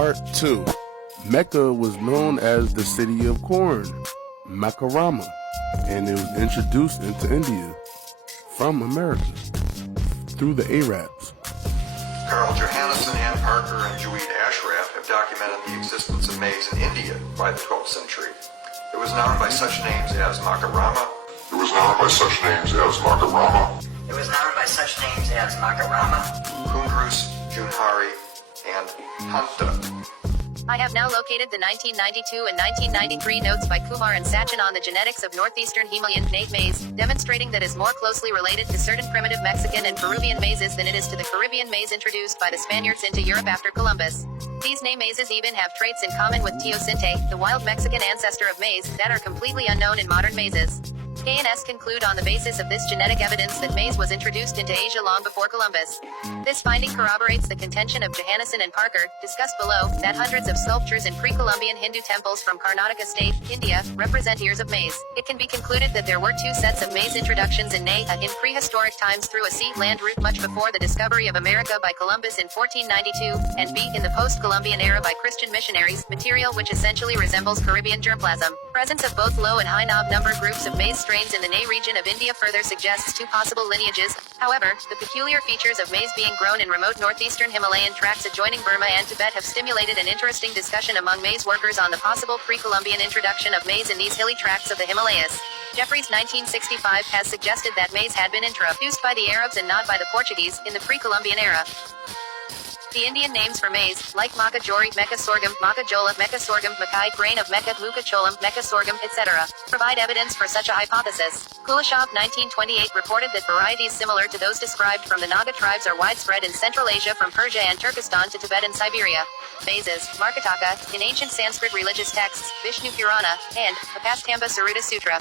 Part 2. Mecca was known as the city of corn, Makarama, and it was introduced into India from America through the Arabs. Carl Johannesson, Ann Parker, and Juweed Ashraf have documented the existence of maize in India by the 12th century. It was known by such names as Makarama. It was known by such names as Makarama. It was known by such names as Makarama, Kundrus, Junhari, and Hanta. I have now located the 1992 and 1993 notes by Kumar and Sachin on the genetics of northeastern Himalayan native maize, demonstrating that it is more closely related to certain primitive Mexican and Peruvian maizes than it is to the Caribbean maize introduced by the Spaniards into Europe after Columbus. These name maizes even have traits in common with teosinte, the wild Mexican ancestor of maize, that are completely unknown in modern maizes. K&S conclude on the basis of this genetic evidence that maize was introduced into Asia long before Columbus. This finding corroborates the contention of Johannesson and Parker, discussed below, that hundreds of sculptures in pre-Columbian Hindu temples from Karnataka state, India, represent ears of maize. It can be concluded that there were two sets of maize introductions in in prehistoric times through a sea-land route much before the discovery of America by Columbus in 1492, and B, in the post-Columbian era by Christian missionaries, material which essentially resembles Caribbean germplasm. Presence of both low and high knob number groups of maize strains in the Ney region of India further suggests two possible lineages. However, the peculiar features of maize being grown in remote northeastern Himalayan tracts adjoining Burma and Tibet have stimulated an interesting discussion among maize workers on the possible pre-Columbian introduction of maize in these hilly tracts of the Himalayas. Jeffries 1965 has suggested that maize had been introduced by the Arabs and not by the Portuguese, in the pre-Columbian era. The Indian names for maize, like Maca Jori, Mecca sorghum, Maca Jola, Mecca sorghum, Makai, grain of Mecca, Muka cholam, Mecca sorghum, etc., provide evidence for such a hypothesis. Kuleshov 1928 reported that varieties similar to those described from the Naga tribes are widespread in Central Asia from Persia and Turkestan to Tibet and Siberia. Maizes, Markataka, in ancient Sanskrit religious texts, Vishnu Purana, and Apastamba Saruta Sutra.